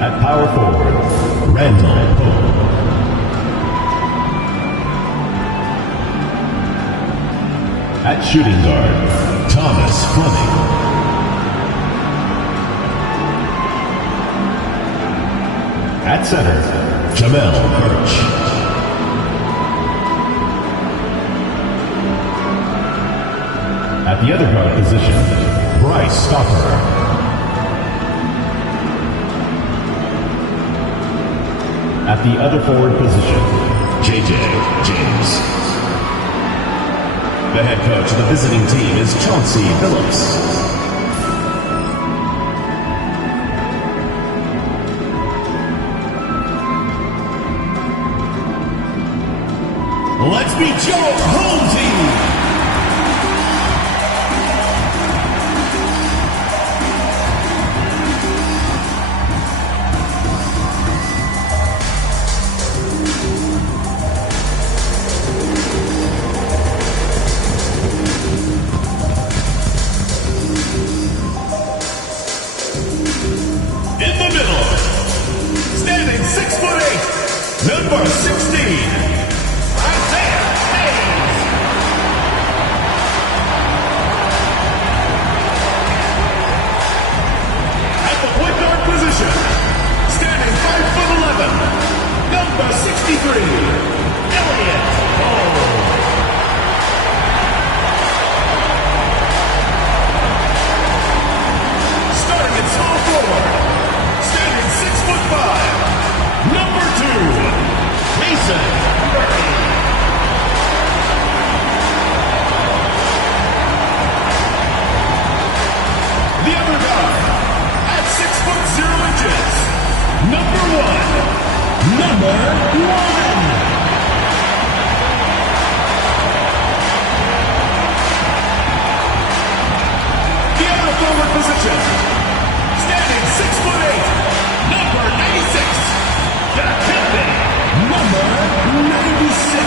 At power forward, Randall Pope. At shooting guard, Thomas Fleming. At center, Jamel Birch. At the other guard position, Bryce Stopper. At the other forward position, J.J. James. The head coach of the visiting team is Chauncey Phillips. Let's meet your home team. In the middle, standing 6'8", number 16. Standing 5'11", number 63, Elliot Cole. Starting at small forward, standing 6'5", number 2, Mason Murray. The other guard, at 6'0". Number 1. The other forward position, standing 6'8", number 96, Dikembe, number 96.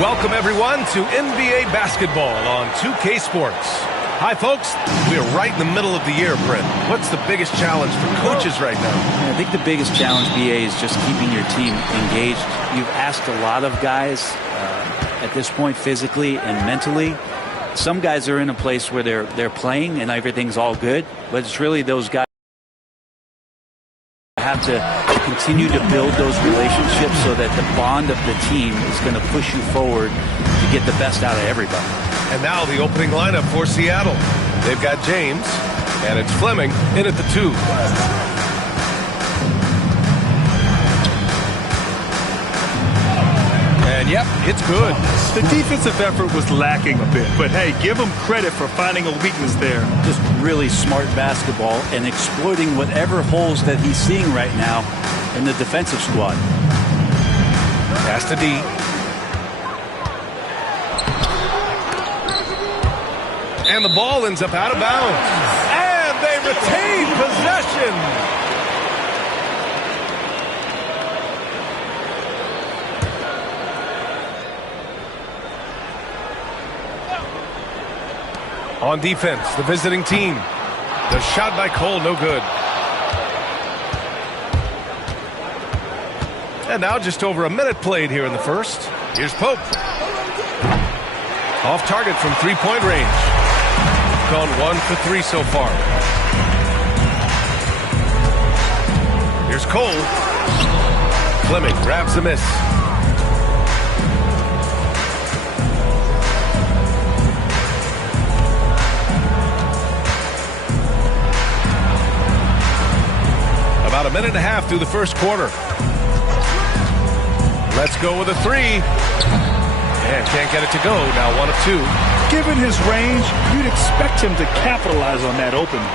Welcome everyone to NBA basketball on 2K Sports. Hi folks, we're right in the middle of the year, Brent. What's the biggest challenge for coaches right now? I think the biggest challenge, BA, is just keeping your team engaged. You've asked a lot of guys at this point, physically and mentally. Some guys are in a place where they're playing and everything's all good, but it's really those guys have to continue to build those relationships so that the bond of the team is going to push you forward to get the best out of everybody. And now the opening lineup for Seattle. They've got James, and it's Fleming in at the 2. And yep, it's good. The defensive effort was lacking a bit, but hey, give them credit for finding a weakness there. Just really smart basketball and exploiting whatever holes that he's seeing right now in the defensive squad. Pass to D. And the ball ends up out of bounds. And they retain possession. On defense, the visiting team. The shot by Cole, no good. And now just over a minute played here in the first. Here's Pope. Off target from three-point range. Gone 1 for 3 so far. Here's Cole. Fleming grabs the miss. About a minute and a half through the first quarter. Let's go with a 3. And can't get it to go. Now 1 of 2. Given his range, you'd expect him to capitalize on that opening.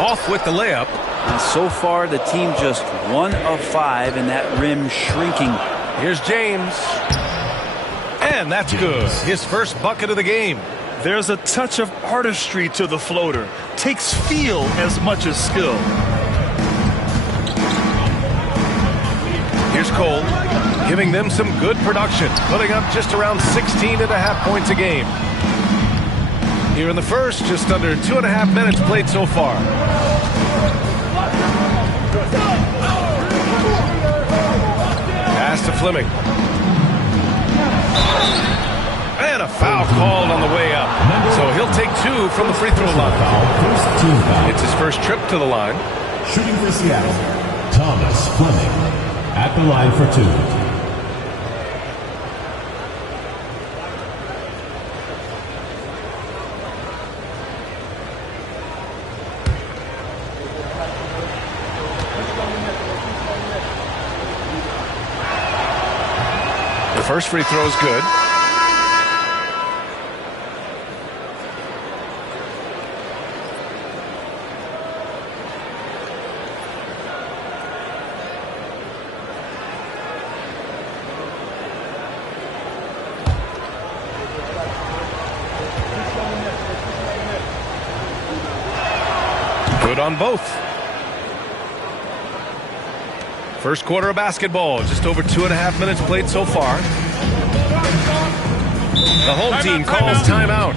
Off with the layup. And so far, the team just 1 of 5, and that rim shrinking. Here's James. And that's good. His first bucket of the game. There's a touch of artistry to the floater. Takes feel as much as skill. Cole, giving them some good production, putting up just around 16.5 points a game. Here in the first, just under 2.5 minutes played so far. Pass to Fleming. And a foul called on the way up. So he'll take 2 from the free throw line. It's his first trip to the line. Shooting for Seattle, Thomas Fleming at the line for 2. The first free throw is good. Good on both. First quarter of basketball, just over 2.5 minutes played so far. The home team calls timeout.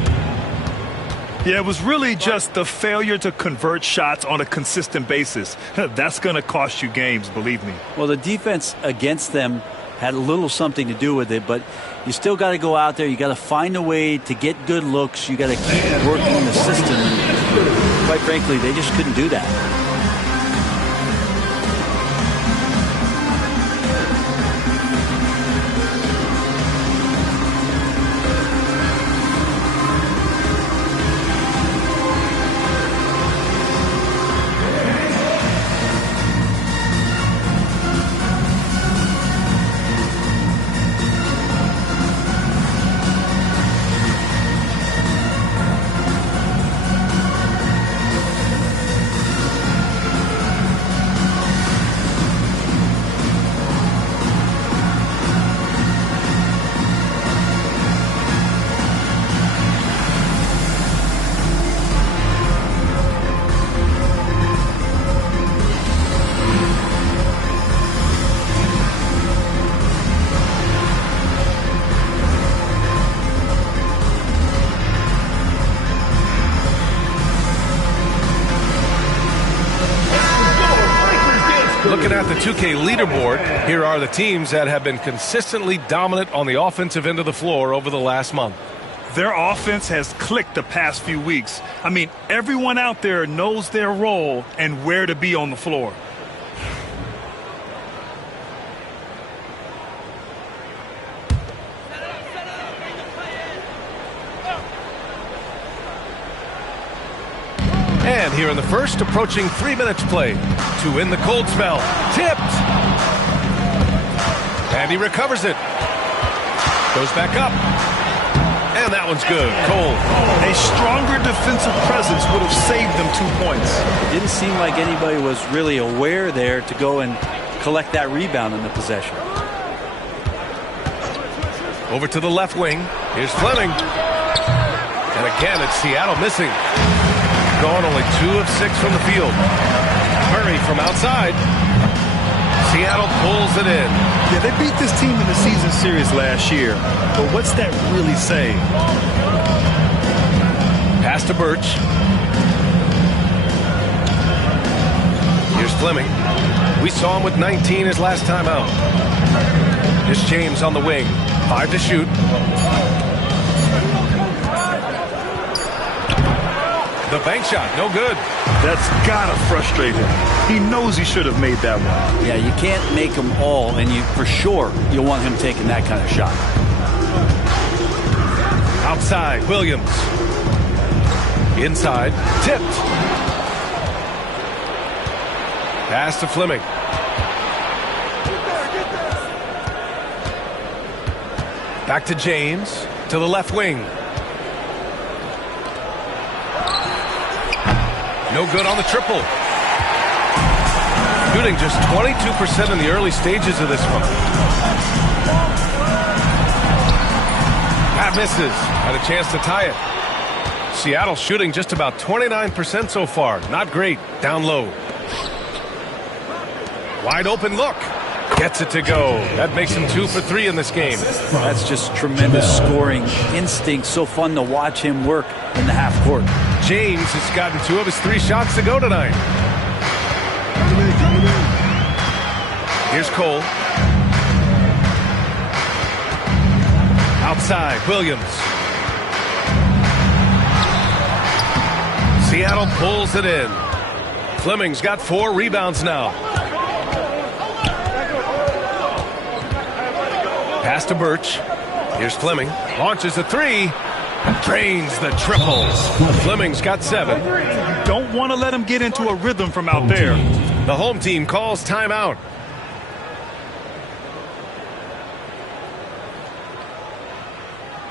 Yeah, it was really just the failure to convert shots on a consistent basis. That's going to cost you games, believe me. Well, the defense against them had a little something to do with it, but you still got to go out there. You got to find a way to get good looks. You got to keep working the system. And quite frankly, they just couldn't do that. Looking at the 2K leaderboard, here are the teams that have been consistently dominant on the offensive end of the floor over the last month. Their offense has clicked the past few weeks. I mean, everyone out there knows their role and where to be on the floor. And here in the first, approaching 3 minutes played to win the cold spell. Tipped. And he recovers it. Goes back up. And that one's good. Cole. A stronger defensive presence would have saved them 2 points. It didn't seem like anybody was really aware there to go and collect that rebound in the possession. Over to the left wing. Here's Fleming. And again, it's Seattle missing. Gone only 2 of 6 from the field. Murray from outside. Seattle pulls it in. Yeah, they beat this team in the season series last year. But what's that really saying? Pass to Birch. Here's Fleming. We saw him with 19 his last time out. Here's James on the wing. 5 to shoot. The bank shot, no good. That's gotta frustrate him. He knows he should have made that one. Yeah, you can't make them all, and you for sure you'll want him taking that kind of shot. Outside, Williams. Inside, tipped. Pass to Fleming. Back to James, to the left wing. No good on the triple. Shooting just 22% in the early stages of this one. That misses. Had a chance to tie it. Seattle shooting just about 29% so far. Not great. Down low. Wide open look. Gets it to go. That makes him 2 for 3 in this game. That's just tremendous scoring instinct. So fun to watch him work in the half court. James has gotten 2 of his 3 shots to go tonight. Here's Cole. Outside, Williams. Seattle pulls it in. Fleming's got 4 rebounds now. Pass to Birch. Here's Fleming. Launches a 3. Drains the triple. Fleming's got 7. You don't want to let him get into a rhythm from out there. The home team calls timeout.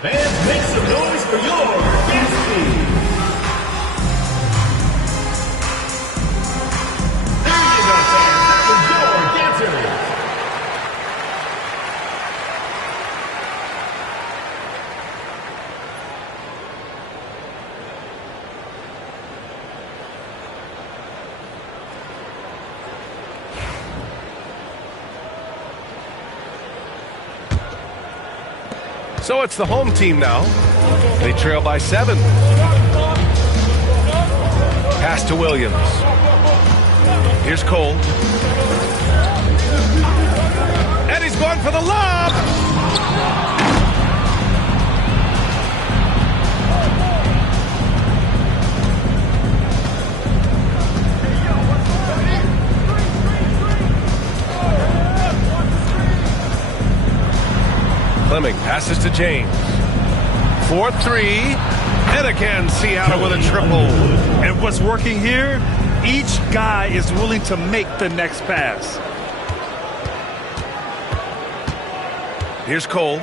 And make some noise for your dance team. There you go, fans. That was your dancers. So it's the home team now. They trail by 7. Pass to Williams. Here's Cole. And he's going for the lob. Fleming passes to James. 4-3. And again, Seattle with a triple. And what's working here? Each guy is willing to make the next pass. Here's Cole.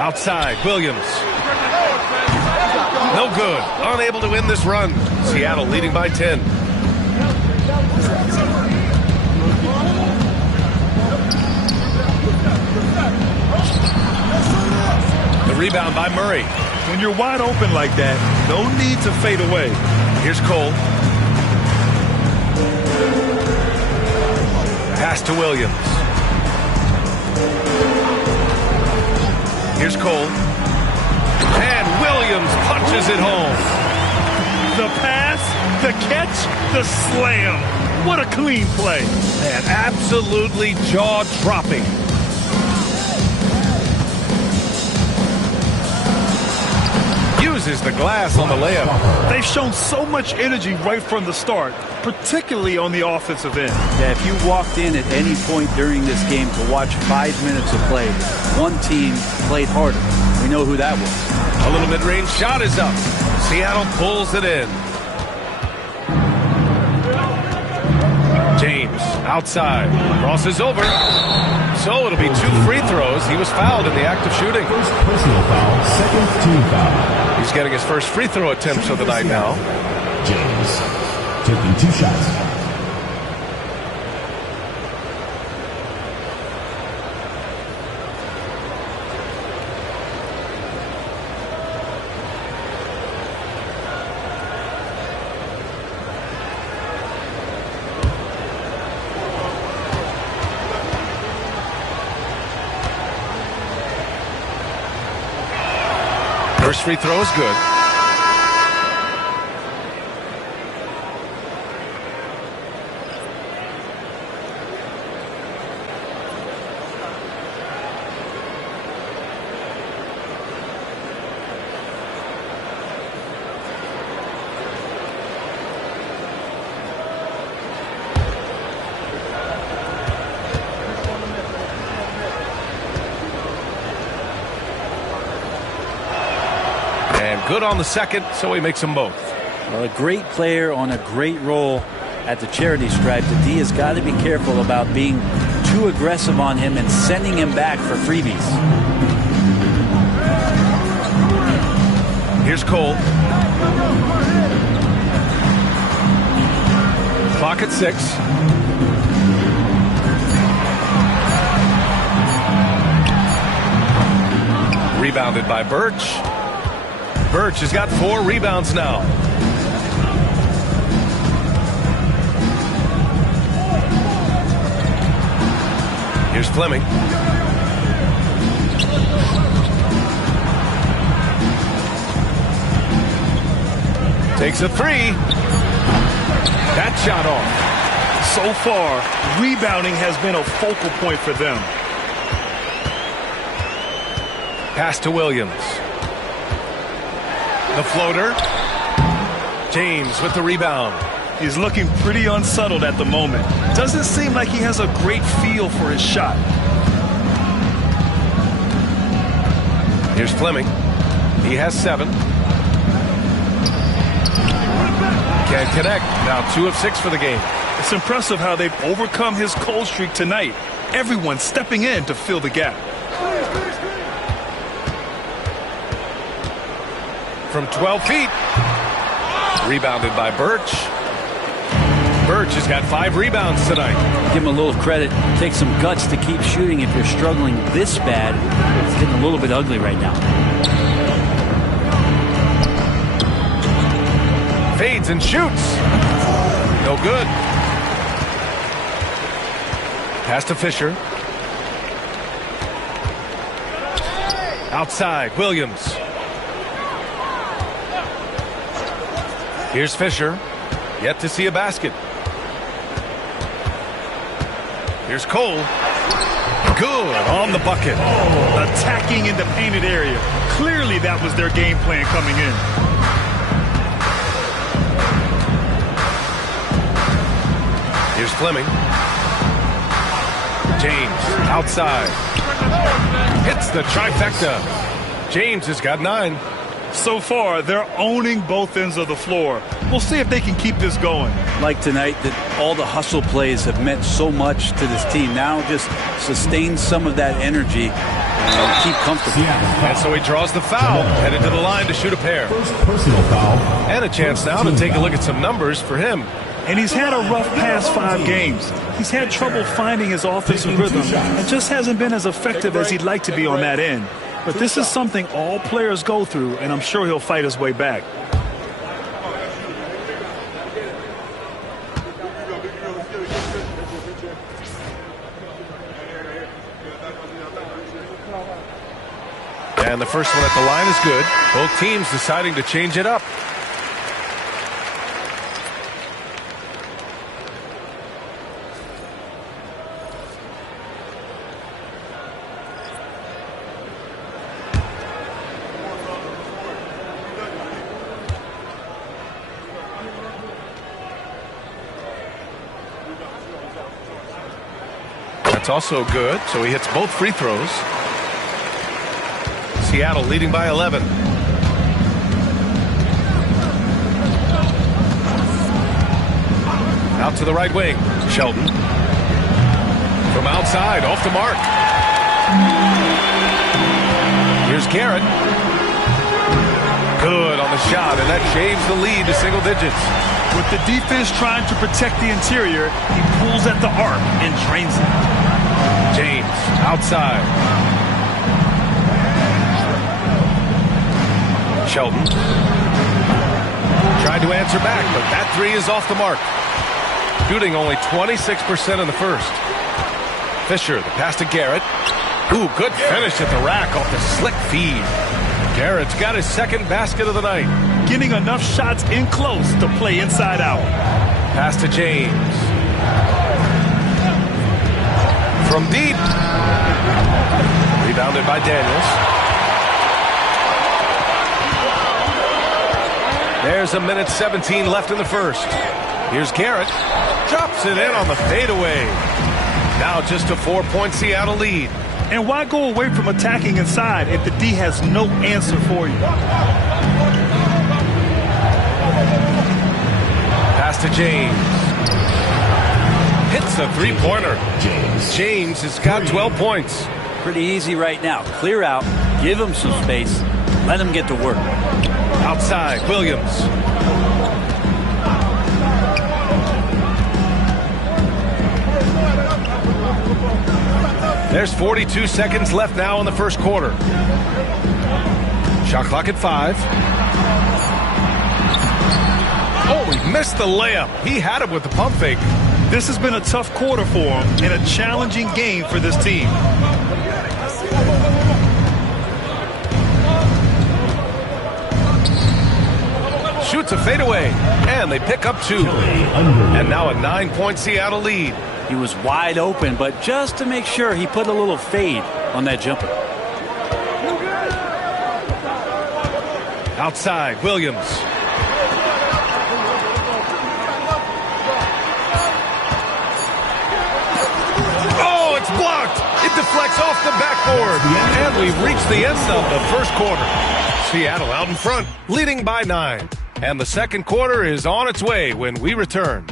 Outside, Williams. No good. Unable to win this run. Seattle leading by 10. The rebound by Murray. When you're wide open like that, no need to fade away. Here's Cole. Pass to Williams. Here's Cole. And Williams punches it home. The pass, the catch, the slam. What a clean play. Man, absolutely jaw-dropping. Uses the glass on the layup. They've shown so much energy right from the start, particularly on the offensive end. Yeah, if you walked in at any point during this game to watch 5 minutes of play, one team played harder. We know who that was. A little mid-range shot is up. Seattle pulls it in. James outside. Crosses over. So it'll be 2 free throws. He was fouled in the act of shooting. First personal foul, second team foul. He's getting his first free throw attempts of the night now. James taking 2 shots. First free throw is good. Good on the second, so he makes them both. Well, a great player on a great role at the charity stripe. The D has got to be careful about being too aggressive on him and sending him back for freebies. Here's Cole. Clock at 6. Rebounded by Birch. Birch has got 4 rebounds now. Fleming. Takes a three. That shot off. So far, rebounding has been a focal point for them. Pass to Williams. The floater. James with the rebound. He's looking pretty unsettled at the moment. Doesn't seem like he has a great feel for his shot. Here's Fleming. He has 7. Can't connect. Now 2 of 6 for the game. It's impressive how they've overcome his cold streak tonight. Everyone stepping in to fill the gap. From 12 feet. Rebounded by Birch. Birch has got 5 rebounds tonight. Give him a little credit. Take some guts to keep shooting if you're struggling this bad. It's getting a little bit ugly right now. Fades and shoots. No good. Pass to Fisher. Outside, Williams. Here's Fisher. Yet to see a basket. Here's Cole. Good on the bucket. Attacking in the painted area. Clearly that was their game plan coming in. Here's Fleming. James outside. Hits the trifecta. James has got 9. So far, they're owning both ends of the floor. We'll see if they can keep this going. Like tonight, that all the hustle plays have meant so much to this team. Now just sustain some of that energy and keep comfortable. And so he draws the foul, headed to the line to shoot a pair. First personal foul. And a chance now to take a look at some numbers for him. And he's had a rough past 5 games. He's had trouble finding his offensive rhythm and just hasn't been as effective as he'd like to be on that end. But this is something all players go through, and I'm sure he'll fight his way back. And the first one at the line is good. Both teams deciding to change it up. That's also good, so he hits both free throws. Seattle leading by 11. Out to the right wing. Sheldon. From outside, off the mark. Here's Garrett. Good on the shot, and that shaves the lead to single digits. With the defense trying to protect the interior, he pulls at the arc and drains it. James outside. Sheldon tried to answer back, but that 3 is off the mark. Shooting only 26% in the first. Fisher, the pass to Garrett. Ooh, good finish at the rack off the slick feed. Garrett's got his second basket of the night. Getting enough shots in close to play inside out. Pass to James. From deep. Rebounded by Daniels. There's 1:17 left in the first. Here's Garrett. Drops it in on the fadeaway. Now just a 4-point Seattle lead. And why go away from attacking inside if the D has no answer for you? Pass to James. Hits a 3-pointer. James has got 12 points. Pretty easy right now. Clear out. Give him some space. Let him get to work. Outside, Williams. There's 42 seconds left now in the first quarter. Shot clock at 5. Oh, he missed the layup. He had it with the pump fake. This has been a tough quarter for him and a challenging game for this team. Shoots a fadeaway, and they pick up 2. And now a 9-point Seattle lead. He was wide open, but just to make sure, he put a little fade on that jumper. Outside, Williams. Oh, it's blocked. It deflects off the backboard. And we've reached the end of the first quarter. Seattle out in front, leading by 9. And the second quarter is on its way when we return.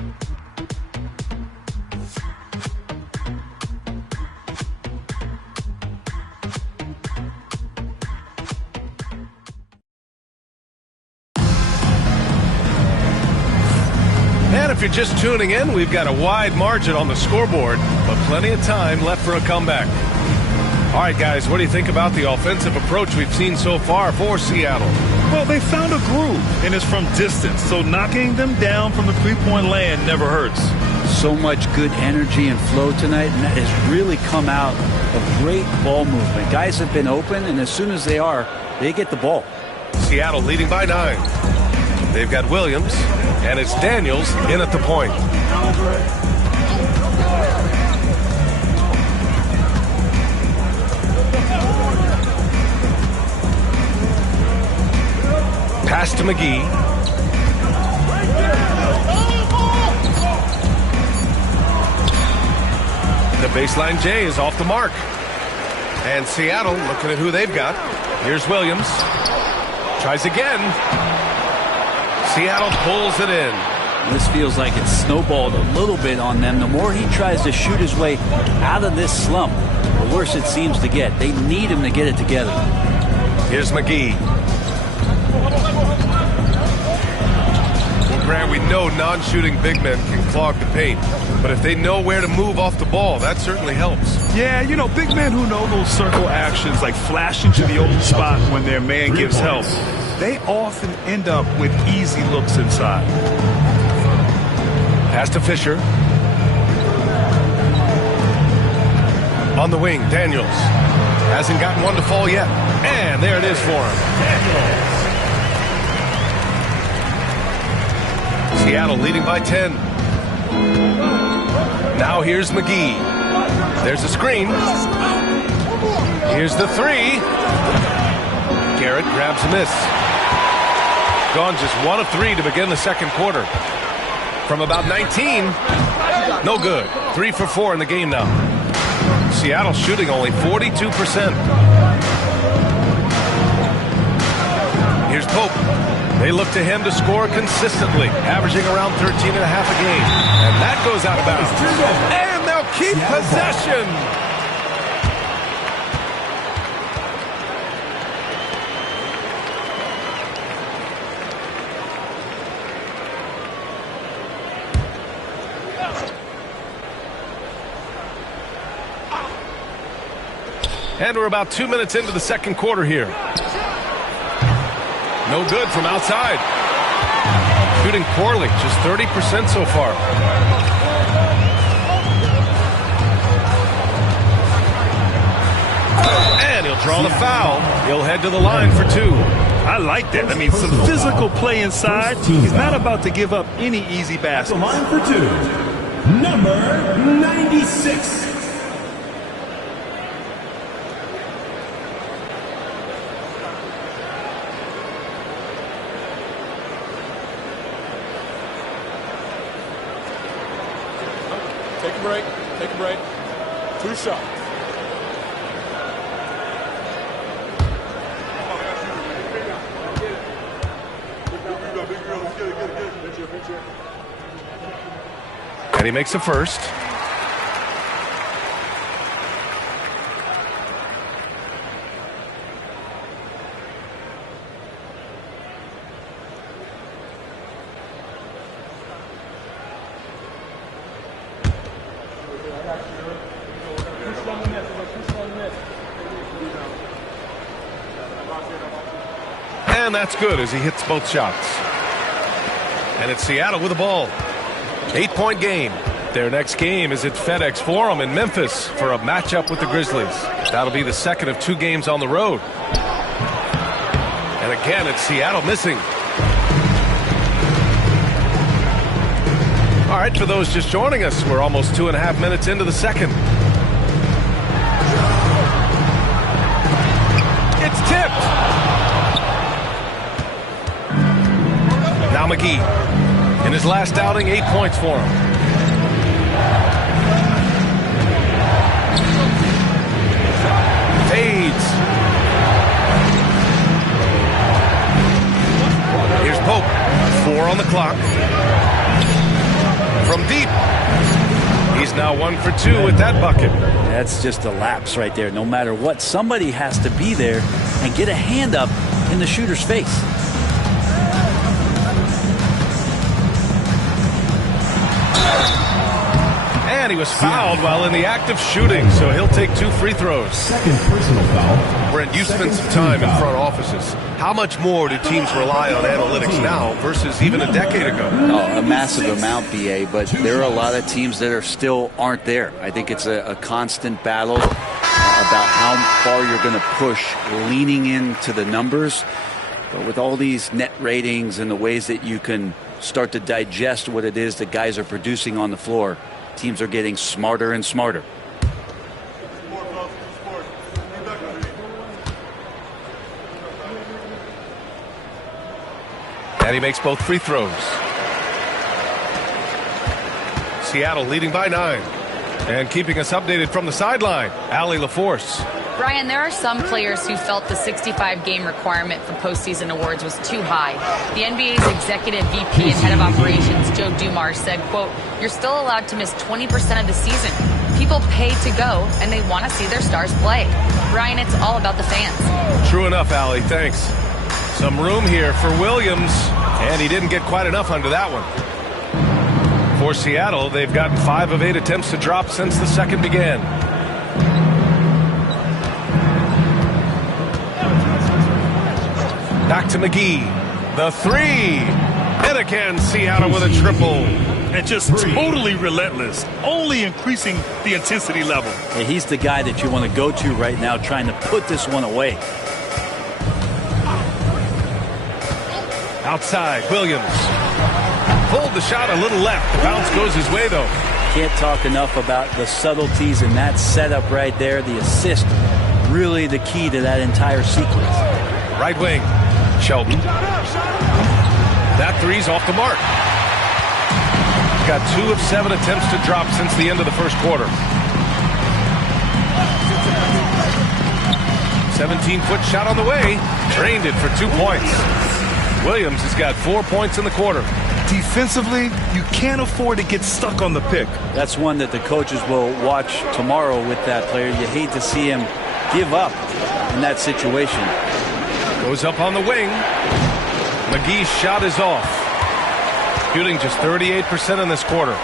And if you're just tuning in, we've got a wide margin on the scoreboard, but plenty of time left for a comeback. All right, guys, what do you think about the offensive approach we've seen so far for Seattle? Well, they found a groove, and it's from distance, so knocking them down from the three-point land never hurts. So much good energy and flow tonight, and that has really come out of great ball movement. Guys have been open, and as soon as they are, they get the ball. Seattle leading by 9. They've got Williams, and it's Daniels in at the point. Pass to McGee. The baseline J is off the mark. And Seattle looking at who they've got. Here's Williams. Tries again. Seattle pulls it in. This feels like it's snowballed a little bit on them. The more he tries to shoot his way out of this slump, the worse it seems to get. They need him to get it together. Here's McGee. Well, Grant, we know non-shooting big men can clog the paint, but if they know where to move off the ball, that certainly helps. Yeah, you know, big men who know those circle actions, like flashing to the open spot when their man gives help, they often end up with easy looks inside. Pass to Fisher. On the wing, Daniels. Hasn't gotten one to fall yet. And there it is for him. Seattle leading by 10. Now here's McGee. There's a screen. Here's the 3. Garrett grabs a miss. Gone just 1 of 3 to begin the second quarter. From about 19, no good. 3 for 4 in the game now. Seattle shooting only 42%. Here's Pope. They look to him to score consistently, averaging around 13.5 a game. And that goes out of bounds. And they'll keep possession. And we're about 2 minutes into the second quarter here. No good from outside. Shooting poorly, just 30% so far. And he'll draw the foul. He'll head to the line for 2. I like that. I mean, some physical play inside. He's not about to give up any easy baskets. Line for 2. Number 96. Take a break. Take a break. 2 shots. And he makes a first. And that's good as he hits both shots. And it's Seattle with the ball. 8-point game. Their next game is at FedEx Forum in Memphis for a matchup with the Grizzlies. That'll be the second of 2 games on the road. And again, it's Seattle missing. All right, for those just joining us, we're almost 2.5 minutes into the second. It's tipped. Now McGee. In his last outing, 8 points for him. Fades. Here's Pope. 4 on the clock. From deep. He's now 1 for 2 with that bucket. That's just a lapse right there. No matter what, somebody has to be there and get a hand up in the shooter's face. And he was fouled while in the act of shooting, so he'll take 2 free throws. Second personal foul. Brent, you spent some time in front offices. How much more do teams rely on analytics now versus even a decade ago? Oh, a massive amount, BA, but there are a lot of teams that are still aren't there. I think it's a constant battle about how far you're going to push, leaning into the numbers. But with all these net ratings and the ways that you can start to digest what it is that guys are producing on the floor, teams are getting smarter and smarter. And he makes both free throws. Seattle leading by 9. And keeping us updated from the sideline, Allie LaForce. Brian, there are some players who felt the 65-game requirement for postseason awards was too high. The NBA's executive VP and head of operations, Joe Dumars, said, quote, "You're still allowed to miss 20% of the season. People pay to go, and they want to see their stars play." Brian, it's all about the fans. True enough, Allie. Thanks. Some room here for Williams, and he didn't get quite enough under that one. For Seattle, they've gotten 5 of 8 attempts to drop since the second began. Back to McGee. The 3. And again, Seattle with a triple. And just totally relentless, only increasing the intensity level. And he's the guy that you want to go to right now, trying to put this one away. Outside, Williams. Pulled the shot a little left. The bounce goes his way, though. Can't talk enough about the subtleties in that setup right there. The assist, really the key to that entire sequence. Right wing, Shelton. That 3's off the mark. Got 2 of 7 attempts to drop since the end of the first quarter. 17-foot shot on the way. Drained it for 2 points. Williams has got 4 points in the quarter. Defensively, you can't afford to get stuck on the pick. That's one that the coaches will watch tomorrow with that player. You hate to see him give up in that situation. Goes up on the wing. McGee's shot is off. Shooting just 38% in this quarter.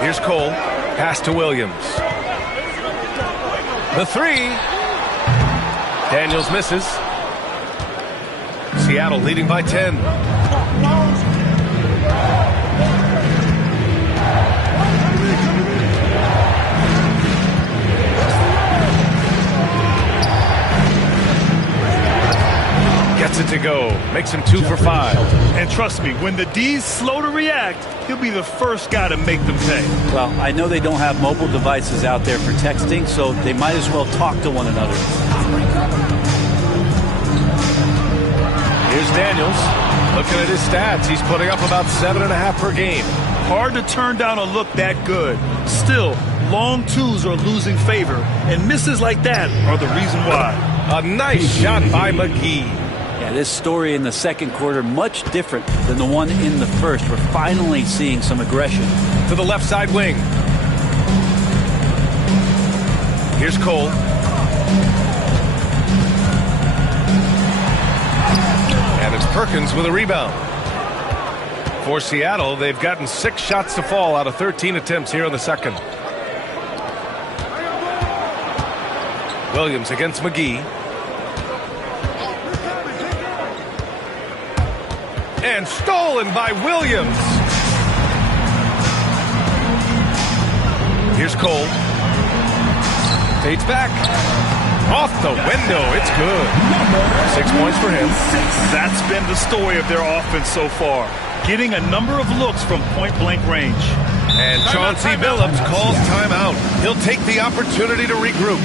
Here's Cole. Pass to Williams. The 3. Daniels misses. Seattle leading by 10. Gets it to go. Makes him 2 for 5. And trust me, when the D's slow to react, he'll be the first guy to make them pay. Well, I know they don't have mobile devices out there for texting, so they might as well talk to one another. Here's Daniels. Looking at his stats, he's putting up about 7.5 per game. Hard to turn down a look that good. Still, long twos are losing favor, and misses like that are the reason why. A nice shot by McGee. Yeah, this story in the second quarter, much different than the one in the first. We're finally seeing some aggression. To the left side wing. Here's Cole. And it's Perkins with a rebound. For Seattle, they've gotten 6 shots to fall out of 13 attempts here in the second. Williams against McGee. And And stolen by Williams. Here's Cole. Fades back. Off the window. It's good. 6 points for him. That's been the story of their offense so far. Getting a number of looks from point-blank range. And Chauncey Billups calls timeout. He'll take the opportunity to regroup.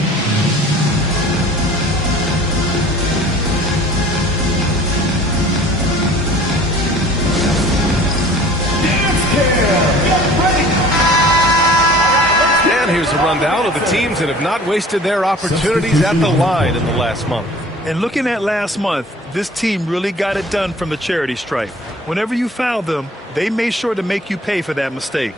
And here's a rundown of the teams that have not wasted their opportunities at the line in the last month. And looking at last month, this team really got it done from the charity stripe. Whenever you foul them, they made sure to make you pay for that mistake.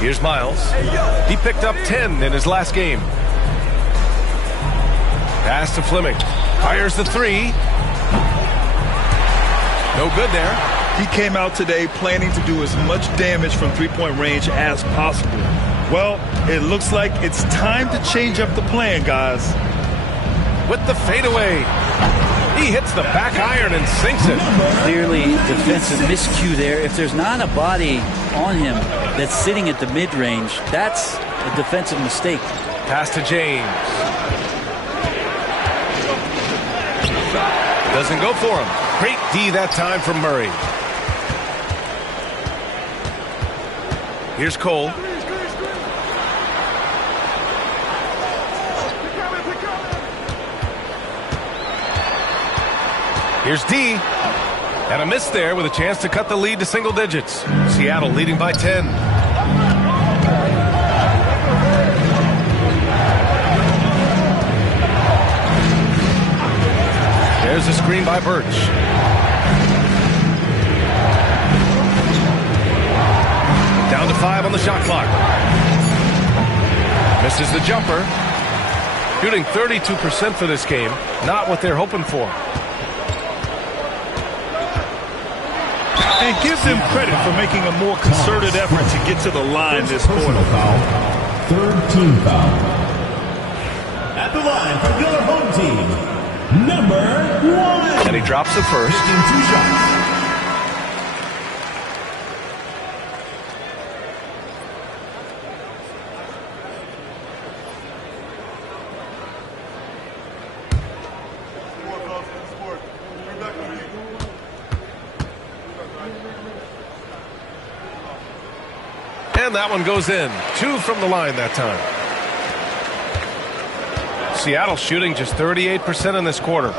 Here's Miles. He picked up 10 in his last game. Pass to Fleming. Fires the three. No good there. He came out today planning to do as much damage from three-point range as possible. Well, it looks like it's time to change up the plan, guys. With the fadeaway. He hits the back iron and sinks it. Clearly defensive miscue there. If there's not a body on him that's sitting at the mid-range, that's a defensive mistake. Pass to James. Doesn't go for him. Great D that time from Murray. Here's Cole. Here's D. And a miss there with a chance to cut the lead to single digits. Seattle leading by 10. There's a screen by Birch. Down to 5 on the shot clock. Misses the jumper. Shooting 32% for this game. Not what they're hoping for. And give them credit for making a more concerted effort to get to the line this quarter. Third team foul. At the line for the other home team, number 1. And he drops it first. Taking 2 shots. And that one goes in. 2 from the line that time. Seattle shooting just 38% in this quarter.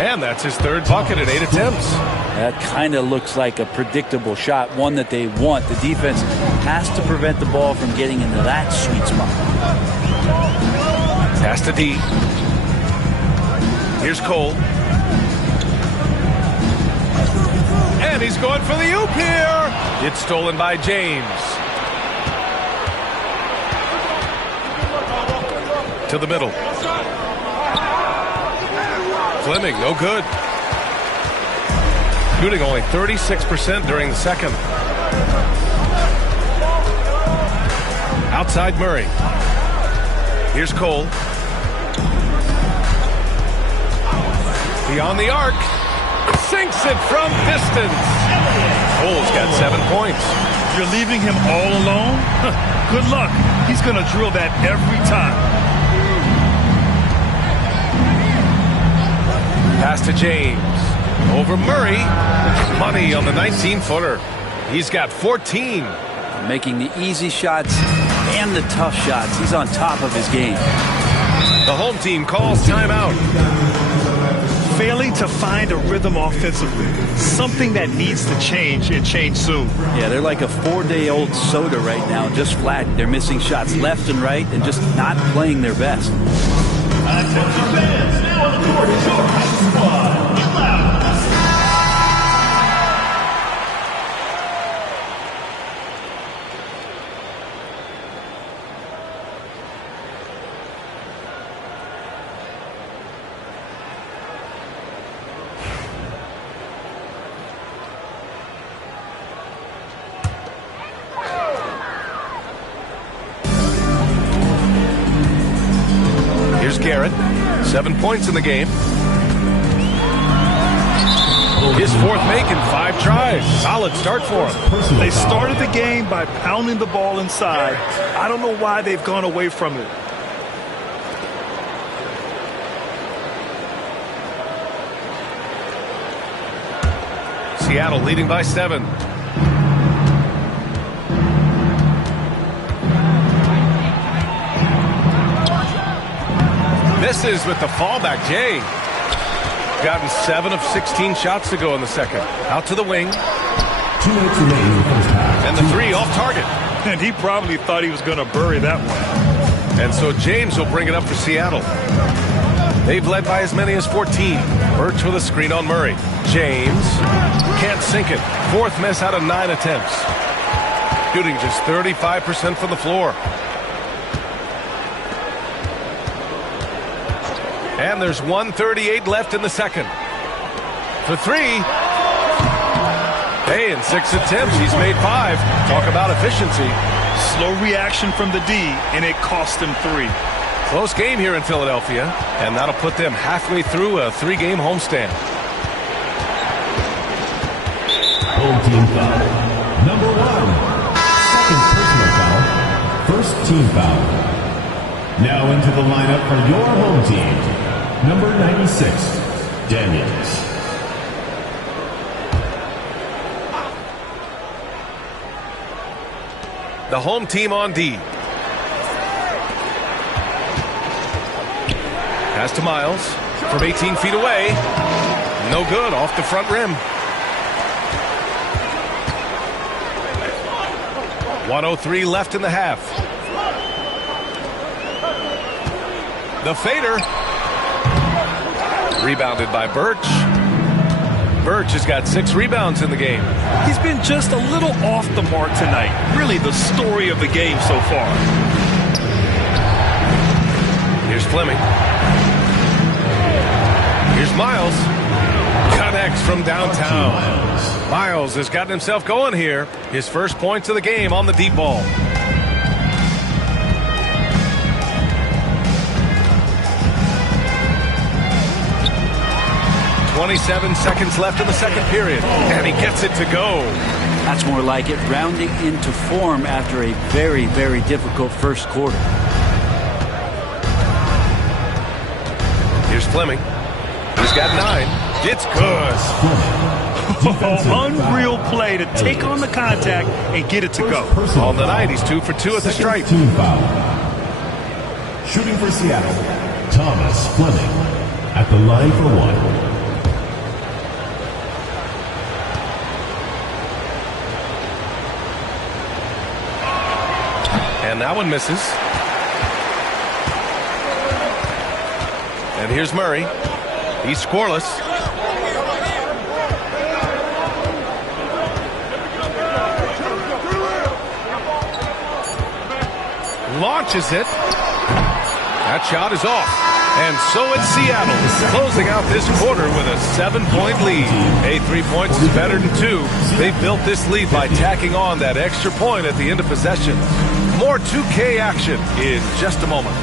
And that's his 3rd bucket at 8 attempts. That kind of looks like a predictable shot, one that they want. The defense has to prevent the ball from getting into that sweet spot. Pass to D. Here's Cole. And he's going for the oop here. It's stolen by James. To the middle. Fleming, no good. Shooting only 36% during the second. Outside Murray. Here's Cole. Beyond the arc. Sinks it from distance. Cole's got 7 points. You're leaving him all alone? Good luck. He's going to drill that every time. Pass to James. Over Murray. Money on the 19-footer. He's got 14. Making the easy shots and the tough shots. He's on top of his game. The home team calls timeout. Failing to find a rhythm offensively. Something that needs to change and change soon. Yeah, they're like a 4-day-old soda right now, just flat. They're missing shots left and right and just not playing their best. Attention fans, now on the court is your hockey squad. Get loud. Garrett. 7 points in the game. His fourth make in 5 tries. Solid start for him. They started the game by pounding the ball inside. I don't know why they've gone away from it. Seattle leading by 7. Misses with the fallback. Jay gotten 7 of 16 shots to go in the second. Out to the wing. 2 minutes remaining in the first half. And the 3 off target. And he probably thought he was going to bury that one. And so James will bring it up for Seattle. They've led by as many as 14. Birch with a screen on Murray. James can't sink it. 4th miss out of 9 attempts. Shooting just 35% from the floor. And there's 1:38 left in the second. For 3. Hey, in 6 attempts, he's made 5. Talk about efficiency. Slow reaction from the D, and it cost him 3. Close game here in Philadelphia, and that'll put them halfway through a 3-game homestand. Home team foul. Number 1. Second personal foul. First team foul. Now into the lineup for your home team. Number 96, Daniels. The home team on D. Pass to Miles from 18 feet away. No good, off the front rim. 1:03 left in the half. The fader. Rebounded by Birch. Birch has got 6 rebounds in the game. He's been just a little off the mark tonight. Really the story of the game so far. Here's Fleming. Here's Miles. Connects from downtown. Miles has gotten himself going here. His first points of the game on the deep ball. 27 seconds left in the second period. And he gets it to go. That's more like it, rounding into form after a very, very difficult first quarter. Here's Fleming. He's got 9. It's good. Unreal play to take on the contact and get it to go. On the night, he's 2 for 2 at the stripe. Team foul. Shooting for Seattle, Thomas Fleming at the line for 1. And that one misses. And here's Murray. He's scoreless. Launches it. That shot is off. And so it's Seattle closing out this quarter with a 7-point lead. Hey, 3 points is better than 2. They built this lead by tacking on that extra point at the end of possession. More 2K action in just a moment.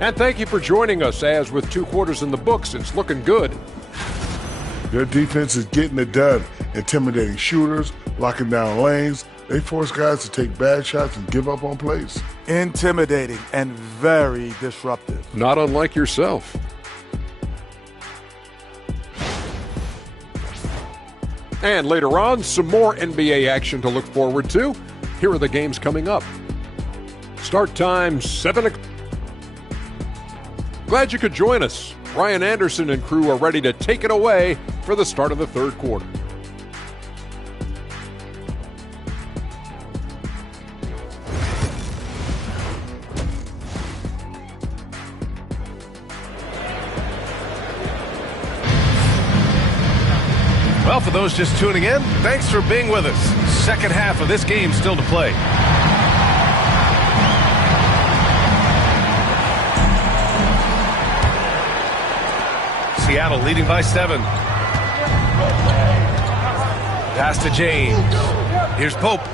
And thank you for joining us, as with 2 quarters in the books, it's looking good. Their defense is getting it done, intimidating shooters, locking down lanes. They force guys to take bad shots and give up on plays. Intimidating and very disruptive. Not unlike yourself. And later on, some more NBA action to look forward to. Here are the games coming up. Start time, 7 o'clock. Glad you could join us. Ryan Anderson and crew are ready to take it away for the start of the third quarter. Well, for those just tuning in, thanks for being with us. Second half of this game still to play. Seattle leading by 7. Pass to James. Here's Pope.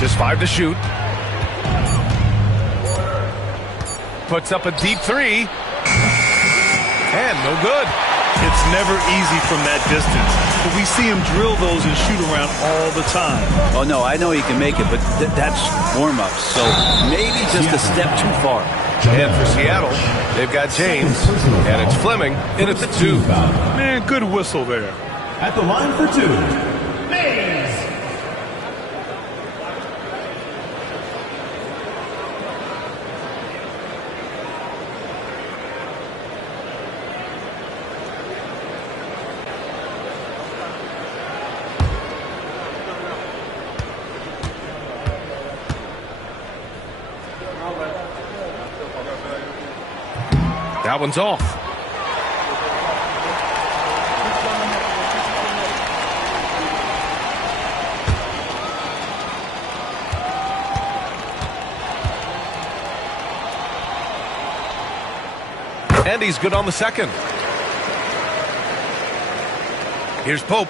Just 5 to shoot. Puts up a deep 3. And no good. It's never easy from that distance, but we see him drill those and shoot around all the time. Oh, no, I know he can make it, but that's warm-up, so maybe just a step too far. And for Seattle, they've got James, and it's Fleming, and it's a 2. Man, good whistle there. At the line for 2, Mays. That one's off. And he's good on the second. Here's Pope.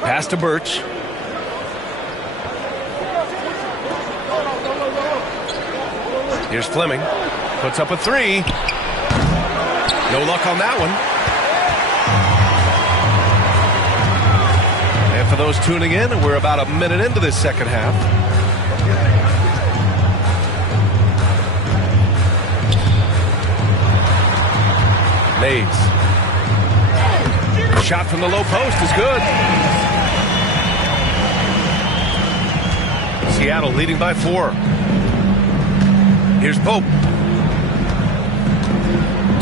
Pass to Birch. Here's Fleming. Puts up a 3. No luck on that one. And for those tuning in, we're about a minute into this second half. Mays. Shot from the low post is good. Seattle leading by 4. Here's Pope.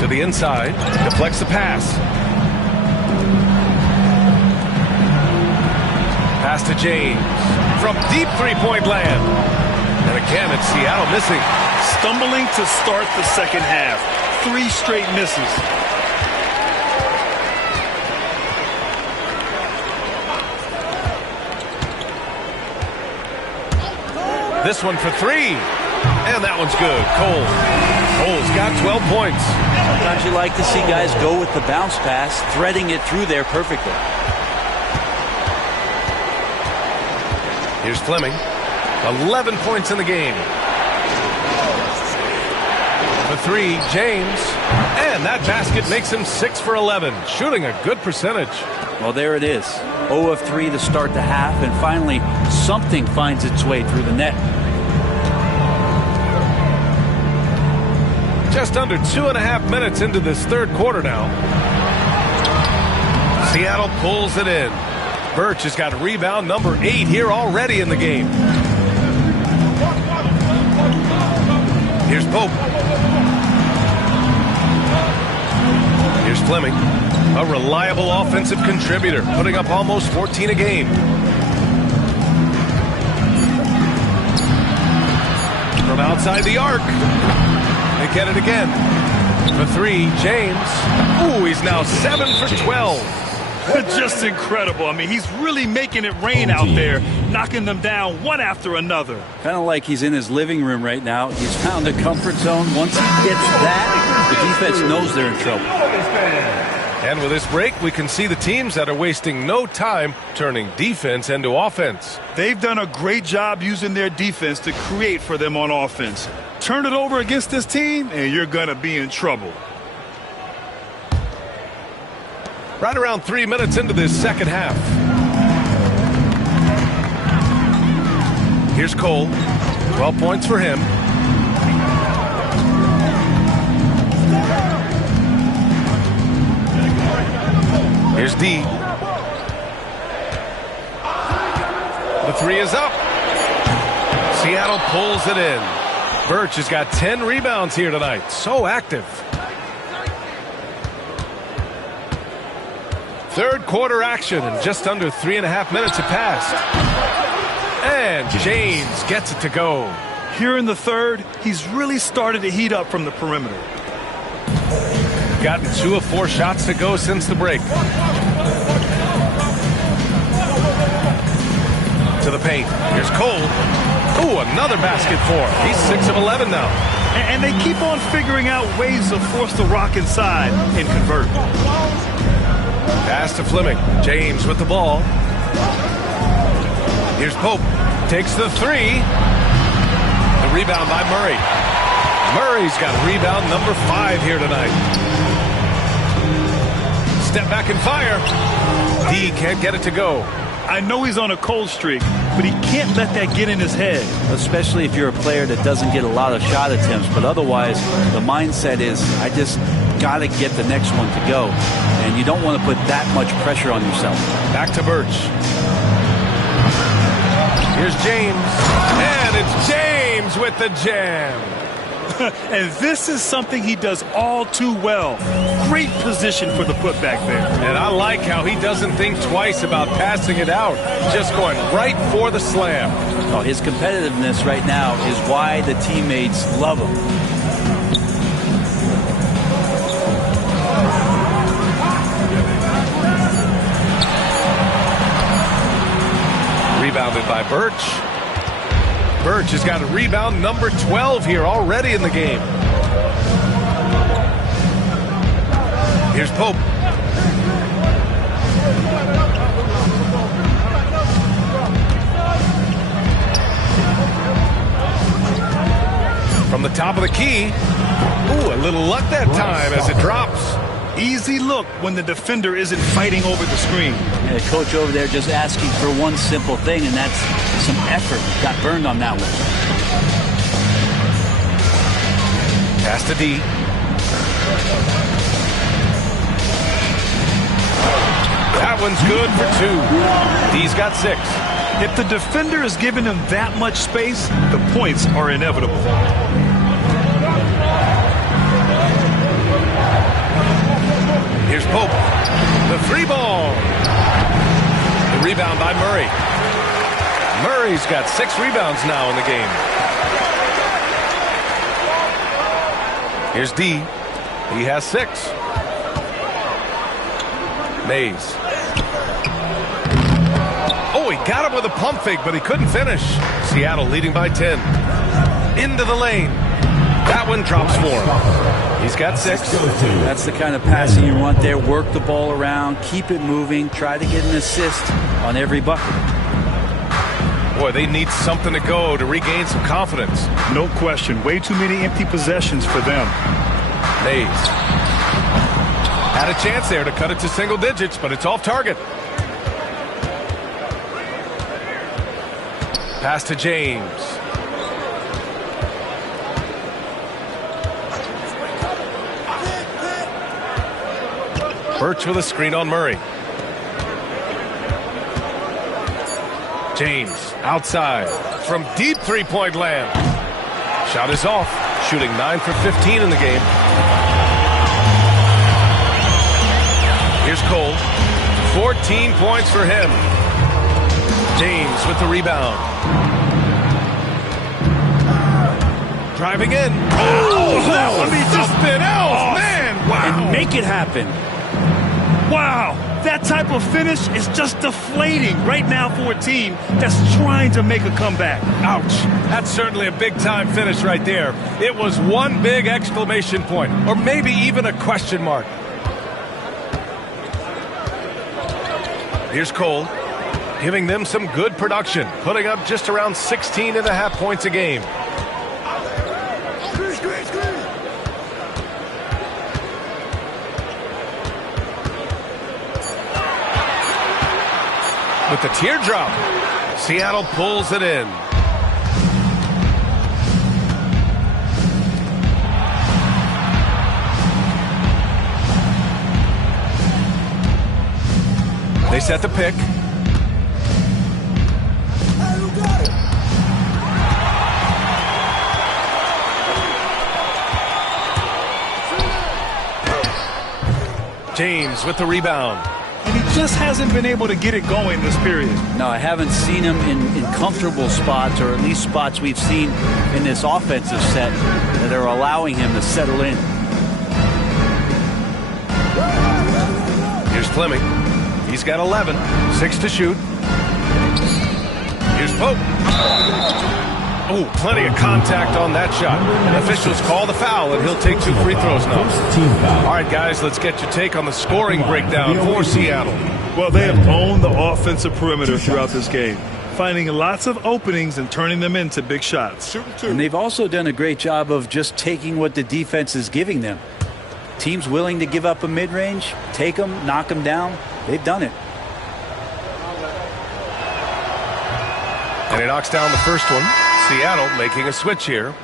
To the inside. Deflects the pass. Pass to James. From deep three-point land. And again, it's Seattle missing. Stumbling to start the second half. 3 straight misses. This one for 3. And that one's good. Cole's got 12 points. Sometimes you like to see guys go with the bounce pass, threading it through there perfectly. Here's Fleming. 11 points in the game. For 3, James. And that basket makes him 6 for 11. Shooting a good percentage. Well, there it is. 0 of 3 to start the half, and finally something finds its way through the net. Just under 2.5 minutes into this third quarter now. Seattle pulls it in. Birch has got rebound number 8 here already in the game. Here's Pope. Here's Fleming. A reliable offensive contributor, putting up almost 14 a game. From outside the arc. They get it again. For 3, James. Ooh, he's now 7 for 12. Just incredible. I mean, he's really making it rain out there, knocking them down one after another. Kind of like he's in his living room right now. He's found a comfort zone. Once he gets that, the defense knows they're in trouble. And with this break, we can see the teams that are wasting no time turning defense into offense. They've done a great job using their defense to create for them on offense. Turn it over against this team, and you're going to be in trouble. Right around 3 minutes into this second half. Here's Cole. 12 points for him. Here's D. The 3 is up. Seattle pulls it in. Birch has got 10 rebounds here tonight. So active. Third quarter action, and just under 3.5 minutes have passed. And James gets it to go. Here in the third, he's really started to heat up from the perimeter. They've gotten 2 of 4 shots to go since the break. To the paint. Here's Cole. Ooh, another basket for him. He's 6 of 11 now. And they keep on figuring out ways to force the rock inside and convert. Pass to Fleming. James with the ball. Here's Pope. Takes the 3. The rebound by Murray. Murray's got rebound number 5 here tonight. Step back and fire. D can't get it to go. I know he's on a cold streak, but he can't let that get in his head. Especially if you're a player that doesn't get a lot of shot attempts, but otherwise the mindset is, I just got to get the next one to go. And you don't want to put that much pressure on yourself. Back to Birch. Here's James. And it's James with the jam. And this is something he does all too well. Great position for the putback there. And I like how he doesn't think twice about passing it out. Just going right for the slam. Oh, his competitiveness right now is why the teammates love him. Rebounded by Birch. Birch has got a rebound number 12 here already in the game. Here's Pope. From the top of the key. Ooh, a little luck that time as it drops. Easy look when the defender isn't fighting over the screen. And the coach over there just asking for one simple thing, and that's some effort. Got burned on that one. Pass to D. That one's good for 2. D's got 6. If the defender is giving him that much space, the points are inevitable. Here's Pope. The 3-ball. The rebound by Murray. Murray's got 6 rebounds now in the game. Here's D. He has 6. Mays. Oh, he got him with a pump fake, but he couldn't finish. Seattle leading by 10. Into the lane. That one drops for him. He's got 6. That's the kind of passing you want there. Work the ball around, keep it moving, try to get an assist on every bucket. Boy, they need something to go to regain some confidence. No question. Way too many empty possessions for them. Mays had a chance there to cut it to single digits, but it's off target. Pass to James. Birch with a screen on Murray. James outside from deep 3-point land. Shot is off. Shooting 9 for 15 in the game. Here's Cole. 14 points for him. James with the rebound. Driving in. Oh, that would be something else. Man, wow. And make it happen. Wow, that type of finish is just deflating right now for a team that's trying to make a comeback. Ouch. That's certainly a big-time finish right there. It was one big exclamation point, or maybe even a question mark. Here's Cole, giving them some good production, putting up just around 16.5 points a game. With the teardrop, Seattle pulls it in. They set the pick. James with the rebound. And he just hasn't been able to get it going this period. No, I haven't seen him in comfortable spots, or at least spots we've seen in this offensive set that are allowing him to settle in. Here's Fleming. He's got 11. 6 to shoot. Here's Pope. Oh, plenty of contact on that shot. Officials call the foul, and he'll take 2 free throws now. All right, guys, let's get your take on the scoring breakdown for Seattle. Well, they have owned the offensive perimeter throughout this game, finding lots of openings and turning them into big shots. And they've also done a great job of just taking what the defense is giving them. Teams willing to give up a mid-range, take them, knock them down. They've done it. And he knocks down the first one. Seattle making a switch here.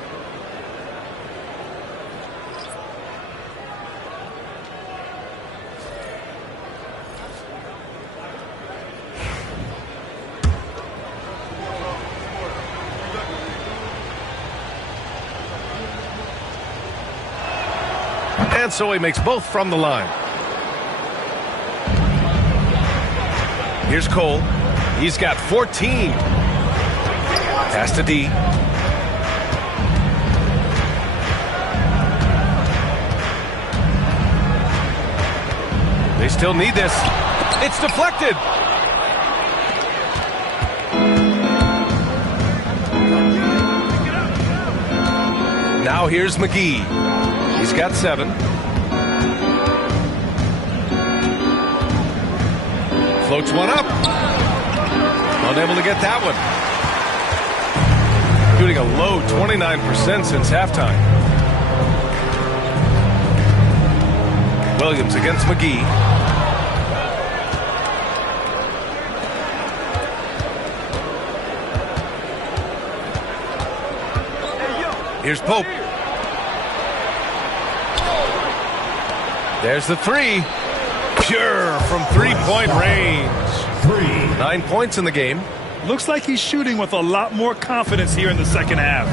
And so he makes both from the line. Here's Cole. He's got 14. Pass to D. They still need this. It's deflected. Now here's McGee. He's got 7. Floats one up. Unable to get that one. Shooting a low 29% since halftime. Williams against McGee. Here's Pope. There's the 3. Pure from 3-point range. 9 points in the game. Looks like he's shooting with a lot more confidence here in the second half.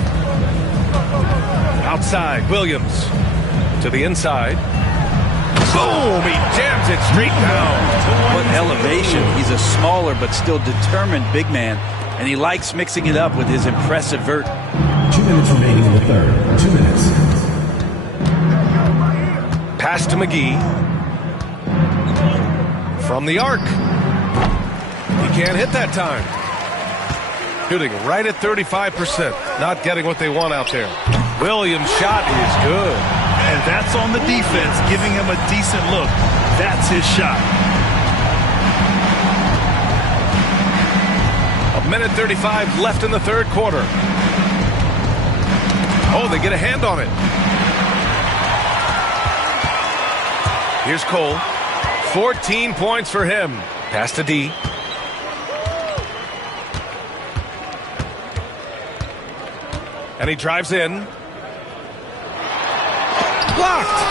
Outside, Williams to the inside. Boom! He jams it straight down. What elevation. He's a smaller but still determined big man, and he likes mixing it up with his impressive vert. 2 minutes remaining in the third. 2 minutes. Pass to McGee. From the arc. He can't hit that time. Shooting right at 35%. Not getting what they want out there. Williams' shot is good. And that's on the defense, giving him a decent look. That's his shot. 1:35 left in the third quarter. Oh, they get a hand on it. Here's Cole. 14 points for him. Pass to D. And he drives in. Blocked.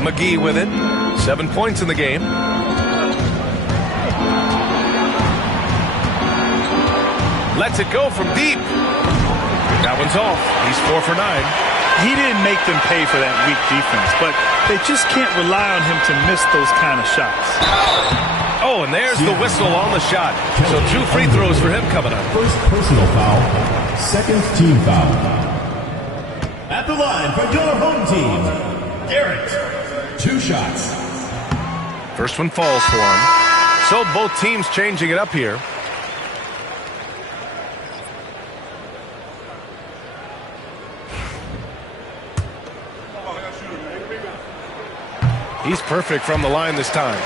McGee with it. 7 points in the game. Lets it go from deep. That one's off. He's 4 for 9. He didn't make them pay for that weak defense, but they just can't rely on him to miss those kind of shots. Oh, and there's the whistle on the shot. So 2 free throws for him coming up. First personal foul, second team foul. At the line for your home team, Garrett. 2 shots. First one falls for him. So both teams changing it up here. He's perfect from the line this time.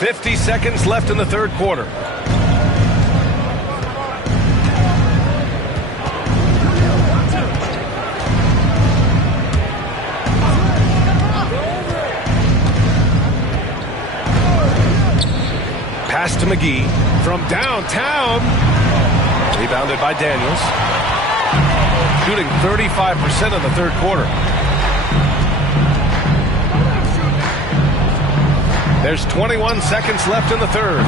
50 seconds left in the third quarter. Pass to McGee from downtown. Rebounded by Daniels. Shooting 35% in the third quarter. There's 21 seconds left in the third.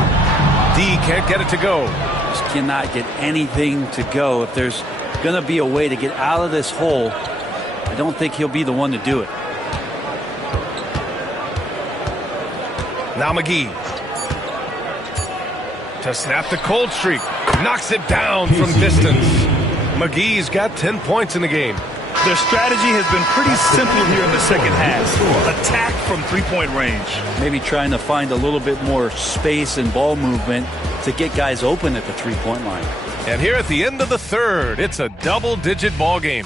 D can't get it to go. Just cannot get anything to go. If there's going to be a way to get out of this hole, I don't think he'll be the one to do it. Now McGee. To snap the cold streak. Knocks it down from distance. McGee's got 10 points in the game. Their strategy has been pretty simple here in the second half. Attack from three-point range. Maybe trying to find a little bit more space and ball movement to get guys open at the three-point line. And here at the end of the third, it's a double-digit ball game.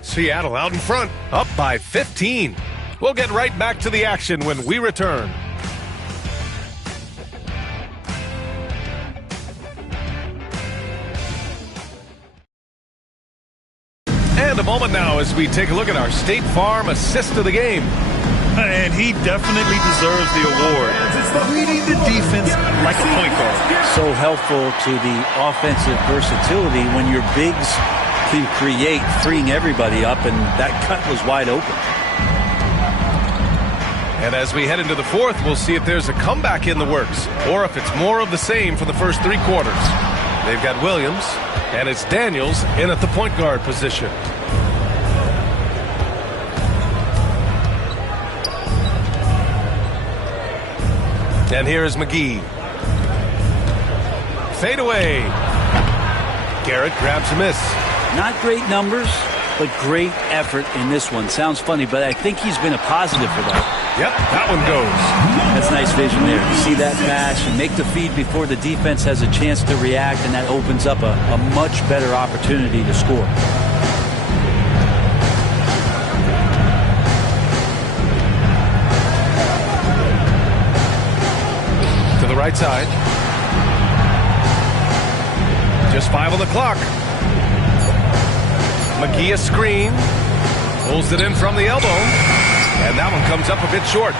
Seattle out in front, up by 15. We'll get right back to the action when we return. And a moment now as we take a look at our State Farm assist of the game. And he definitely deserves the award. Leading the defense like a point guard. So helpful to the offensive versatility when your bigs can create, freeing everybody up, and that cut was wide open. And as we head into the fourth, we'll see if there's a comeback in the works or if it's more of the same for the first three quarters. They've got Williams, and it's Daniels in at the point guard position. And here's McGee. Fade away. Garrett grabs a miss. Not great numbers, but great effort in this one. Sounds funny, but I think he's been a positive for that. Yep, that one goes. That's nice vision there. You see that pass, you make the feed before the defense has a chance to react, and that opens up a much better opportunity to score. To the right side. Just 5 on the clock. McGee a screen. Pulls it in from the elbow. And that one comes up a bit short.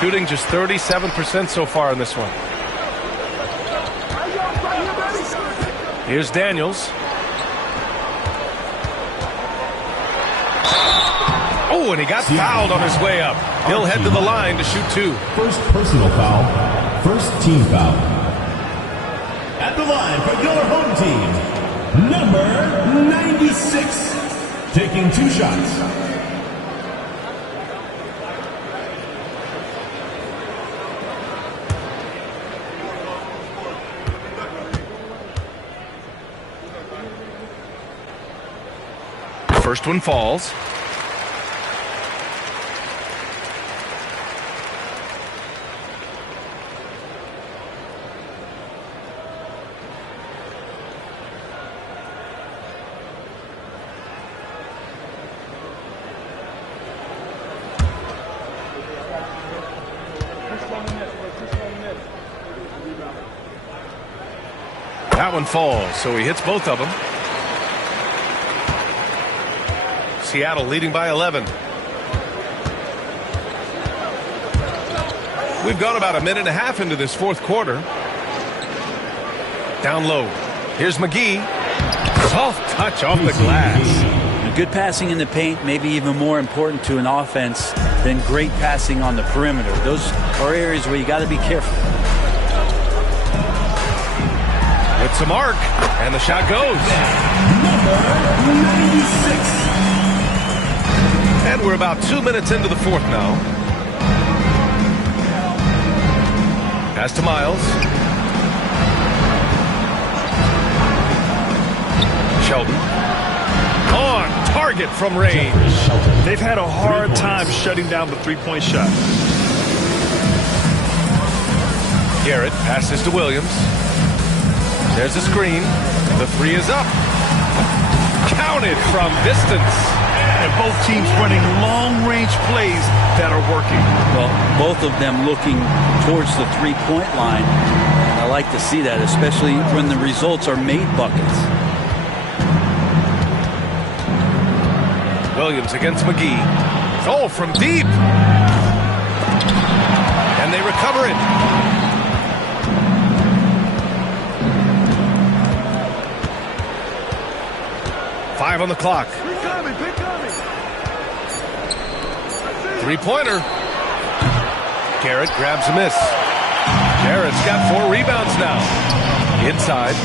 Shooting just 37% so far in this one. Here's Daniels. Oh, and he got fouled on his way up. He'll head to the line to shoot two. First personal foul. First team foul. At the line for your home team, number 96. Taking 2 shots. First one falls. That one falls, so he hits both of them. Seattle leading by 11. We've gone about a minute and a half into this fourth quarter. Down low. Here's McGee. Soft touch off the glass. Good passing in the paint, maybe even more important to an offense than great passing on the perimeter. Those are areas where you got to be careful. It's a mark, and the shot goes. Number 96. And we're about 2 minutes into the fourth now. Pass to Miles. Sheldon. On target from range. They've had a hard time shutting down the three-point shot. Garrett passes to Williams. There's a screen. The three is up. Counted from distance. And both teams running long-range plays that are working. Well, both of them looking towards the three-point line. I like to see that, especially when the results are made buckets. Williams against McGee. Oh, from deep. And they recover it. Five on the clock. Three-pointer. Garrett grabs a miss. Garrett's got 4 rebounds now. Inside.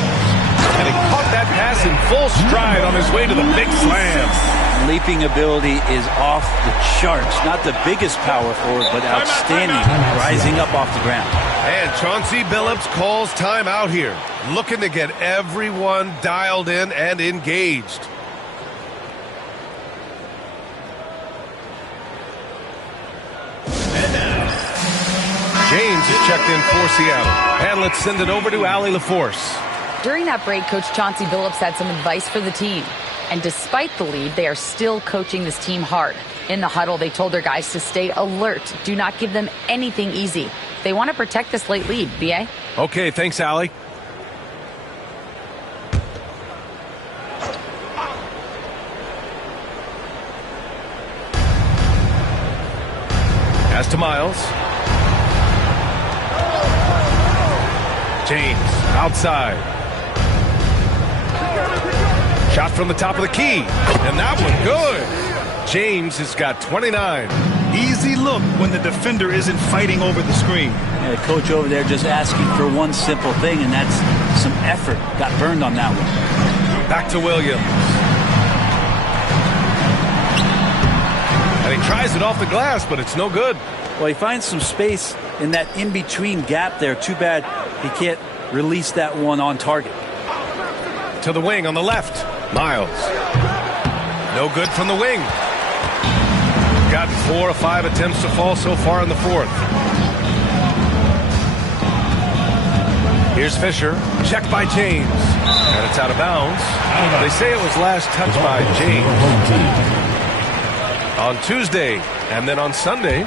And he caught that pass in full stride on his way to the big slam. Leaping ability is off the charts. Not the biggest power forward, but outstanding, rising up off the ground. And Chauncey Billups calls timeout here, looking to get everyone dialed in and engaged. James is checked in for Seattle. And let's send it over to Allie LaForce. During that break, Coach Chauncey Billups had some advice for the team. And despite the lead, they are still coaching this team hard. In the huddle, they told their guys to stay alert. Do not give them anything easy. They want to protect this late lead, B.A. Okay, thanks, Allie. Pass to Miles. James, outside. Shot from the top of the key. And that one good. James has got 29. Easy look when the defender isn't fighting over the screen. Yeah, the coach over there just asking for one simple thing, and that's some effort. Got burned on that one. Back to Williams. And he tries it off the glass, but it's no good. Well, he finds some space in that in-between gap there. Too bad he can't release that one on target. To the wing on the left. Miles. No good from the wing. Gotten 4 or 5 attempts to fall so far in the fourth. Here's Fisher. Checked by James. And it's out of bounds. They say it was last touched by James on Tuesday and then on Sunday.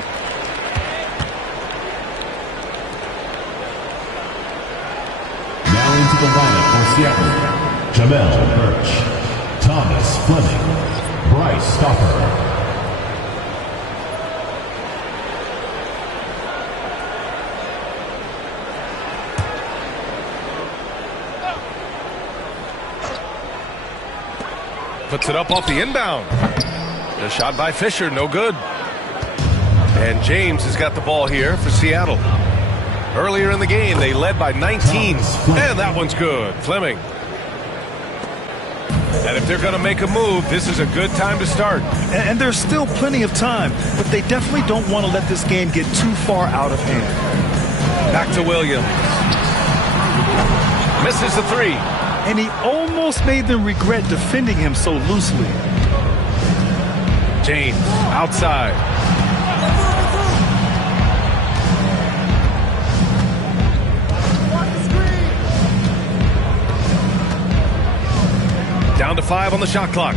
Now into the lineup for Seattle. Jamel Birch, Thomas Fleming, Bryce Stopper. Puts it up off the inbound. A shot by Fisher, no good. And James has got the ball here for Seattle. Earlier in the game, they led by 19. And that one's good. Fleming. And if they're going to make a move, this is a good time to start. And there's still plenty of time, but they definitely don't want to let this game get too far out of hand. Back to Williams. Misses the three. And he almost made them regret defending him so loosely. James outside. Down to 5 on the shot clock.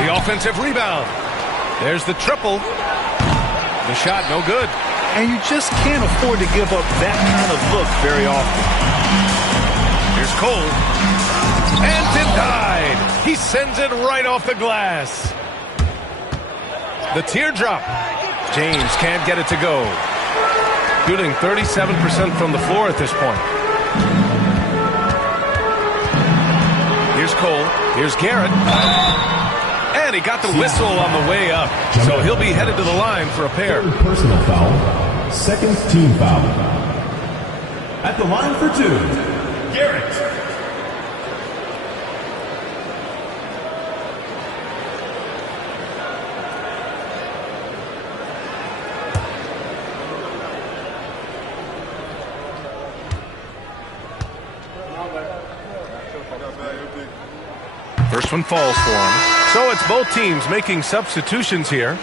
The offensive rebound. There's the triple. The shot no good. And you just can't afford to give up that kind of look very often. Here's Cole. And denied. He sends it right off the glass. The teardrop. James can't get it to go. Shooting 37% from the floor at this point. Here's Cole. Here's Garrett. And he got the whistle on the way up. So he'll be headed to the line for a pair. Third personal foul. Second team foul. At the line for 2, Garrett. First one falls for him. So it's both teams making substitutions here.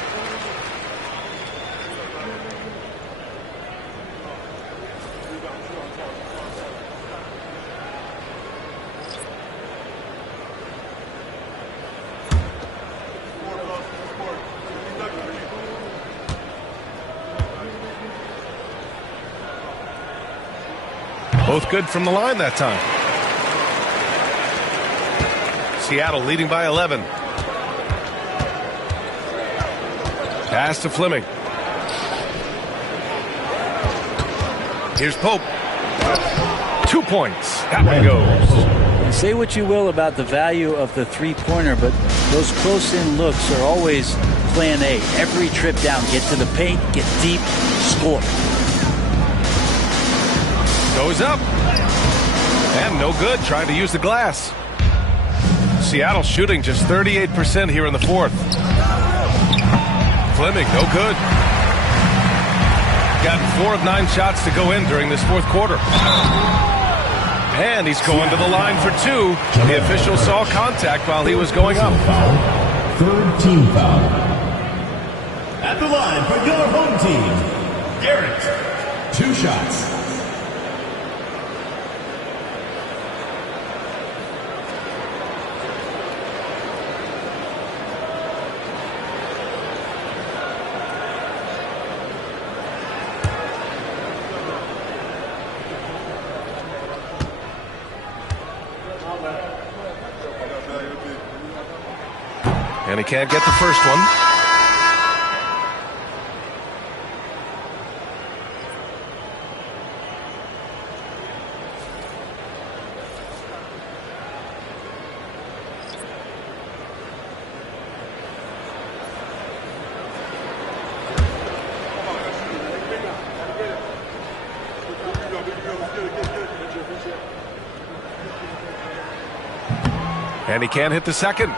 Both good from the line that time. Seattle leading by 11. Pass to Fleming. Here's Pope. 2 points. That one goes. Say what you will about the value of the three-pointer, but those close-in looks are always plan A. Every trip down, get to the paint, get deep, score. Goes up. And no good, trying to use the glass. Seattle shooting just 38% here in the fourth. Fleming, no good. Gotten 4 of 9 shots to go in during this fourth quarter. And he's going to the line for 2. The official saw contact while he was going up. third team foul. At the line for your home team, Garrett, 2 shots. And he can't get the first one. And he can't hit the second.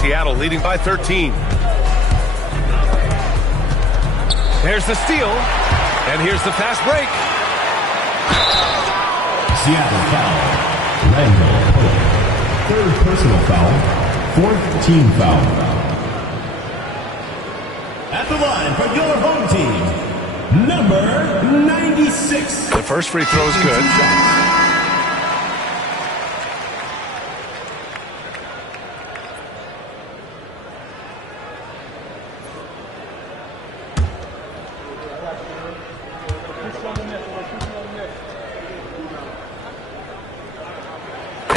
Seattle leading by 13. There's the steal. And here's the fast break. Seattle foul. Randall Pope. Third personal foul. Fourth team foul. At the line for your home team, number 96. The first free throw is good.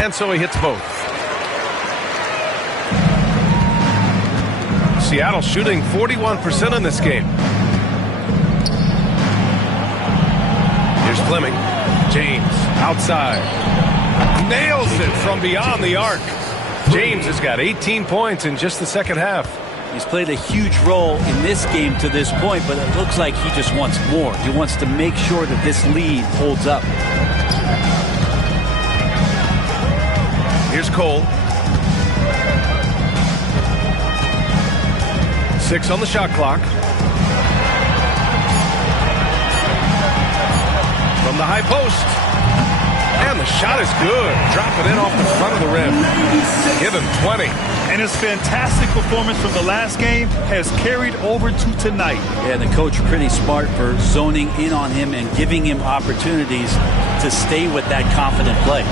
And so he hits both. Seattle shooting 41% in this game. Here's Fleming. James outside. Nails it from beyond the arc. James has got 18 points in just the second half. He's played a huge role in this game to this point, but it looks like he just wants more. He wants to make sure that this lead holds up. Here's Cole. 6 on the shot clock. From the high post. And the shot is good. Drop it in off the front of the rim. Give him 20. And his fantastic performance from the last game has carried over to tonight. Yeah, the coach pretty smart for zoning in on him and giving him opportunities to stay with that confident play.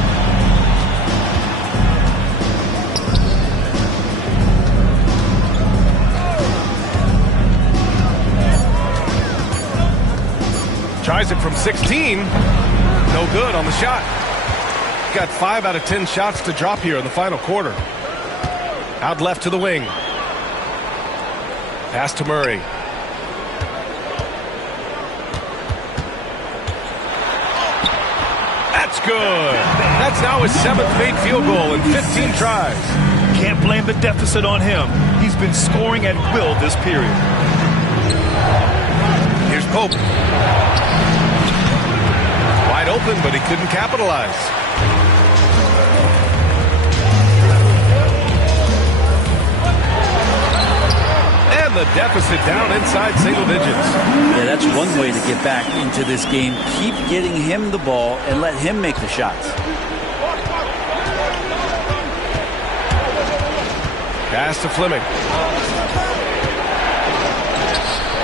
Tries it from 16. No good on the shot. Got 5 out of 10 shots to drop here in the final quarter. Out left to the wing. Pass to Murray. That's good. That's now his 7th made field goal in 15 tries. Can't blame the deficit on him. He's been scoring at will this period. Here's Pope. Wide open, but he couldn't capitalize. And the deficit down inside single digits. Yeah, that's one way to get back into this game. Keep getting him the ball and let him make the shots. Pass to Fleming.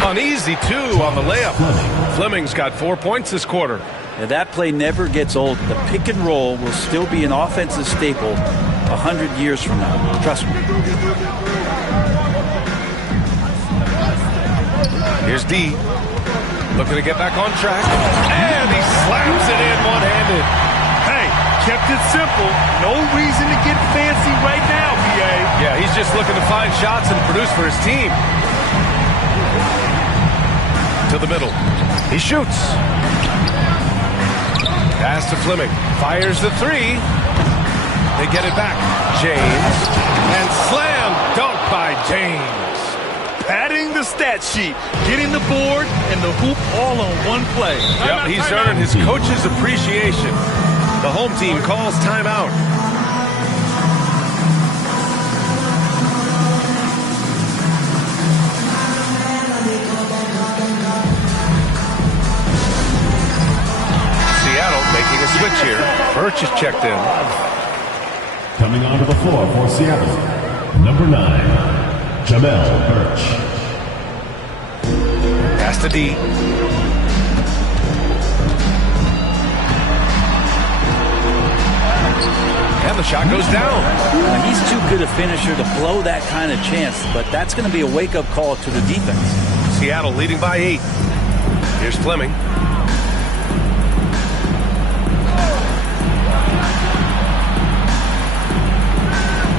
An easy 2 on the layup. Fleming's got 4 points this quarter. Now, that play never gets old. The pick and roll will still be an offensive staple 100 years from now. Trust me. Here's D. Looking to get back on track. And he slams it in one-handed. Hey, kept it simple. No reason to get fancy right now, BA. Yeah, he's just looking to find shots and produce for his team. To the middle. He shoots. Pass to Fleming. Fires the 3. They get it back. James. And slam dunk by James. Padding the stat sheet. Getting the board and the hoop all on one play. Yep, he's earning his coach's appreciation. The home team calls timeout. Making a switch here. Birch is checked in. Coming onto the floor for Seattle, Number 9, Jamel Birch. Pass to D. And the shot goes down. He's too good a finisher to blow that kind of chance, but that's going to be a wake-up call to the defense. Seattle leading by 8. Here's Fleming.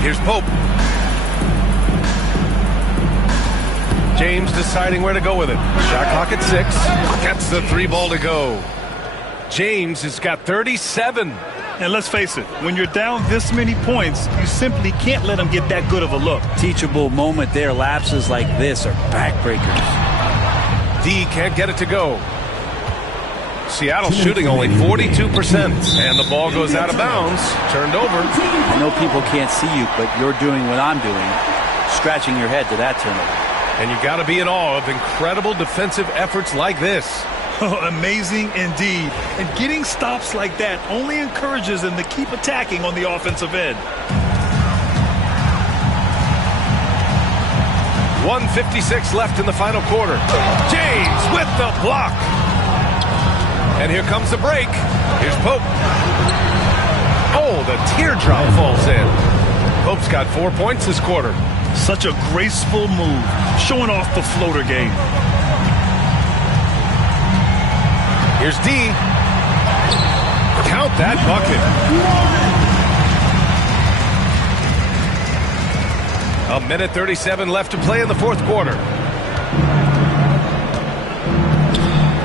Here's Pope. James deciding where to go with it. Shot clock at 6. Gets the 3 ball to go. James has got 37. And let's face it, when you're down this many points, you simply can't let them get that good of a look. Teachable moment there. Lapses like this are backbreakers. D can't get it to go. Seattle shooting only 42%. And the ball goes out of bounds. Turned over. I know people can't see you, but you're doing what I'm doing. Scratching your head to that turnover. And you got to be in awe of incredible defensive efforts like this. Amazing indeed. And getting stops like that only encourages them to keep attacking on the offensive end. 1:56 left in the final quarter. James with the block. And here comes the break. Here's Pope. Oh, the teardrop falls in. Pope's got 4 points this quarter. Such a graceful move, showing off the floater game. Here's D. Count that bucket. A minute 37 left to play in the fourth quarter.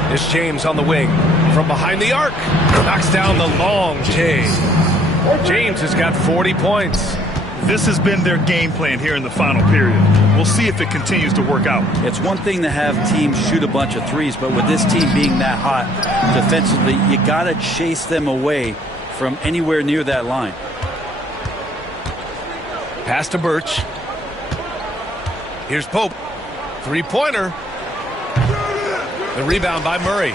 Here's James on the wing. From behind the arc. Knocks down the long J. James has got 40 points. This has been their game plan here in the final period. We'll see if it continues to work out. It's one thing to have teams shoot a bunch of threes, but with this team being that hot defensively, you got to chase them away from anywhere near that line. Pass to Birch. Here's Pope. Three-pointer. The rebound by Murray.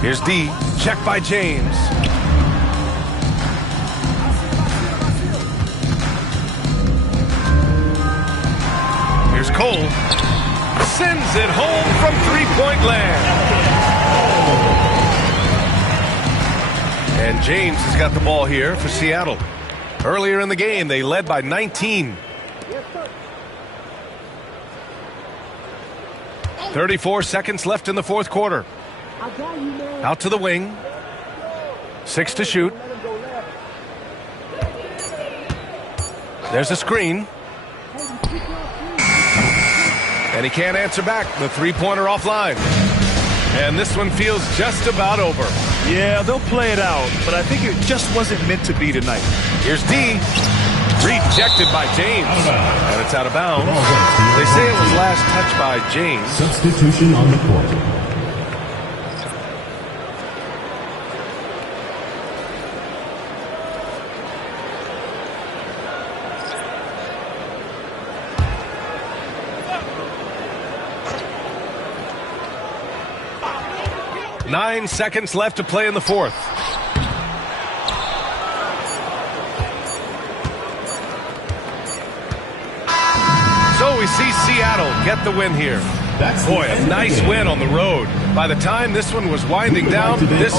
Here's D. Check by James. Here's Cole. Sends it home from three-point land. And James has got the ball here for Seattle. Earlier in the game, they led by 19. 34 seconds left in the fourth quarter. Out to the wing. 6 to shoot. There's a screen. And he can't answer back. The three-pointer offline. And this one feels just about over. Yeah, they'll play it out, but I think it just wasn't meant to be tonight. Here's D. Rejected by James. And it's out of bounds. They say it was last touched by James. Substitution on the court. Nine seconds left to play in the fourth. So we see Seattle get the win here. Boy, a nice win on the road. By the time this one was winding down, this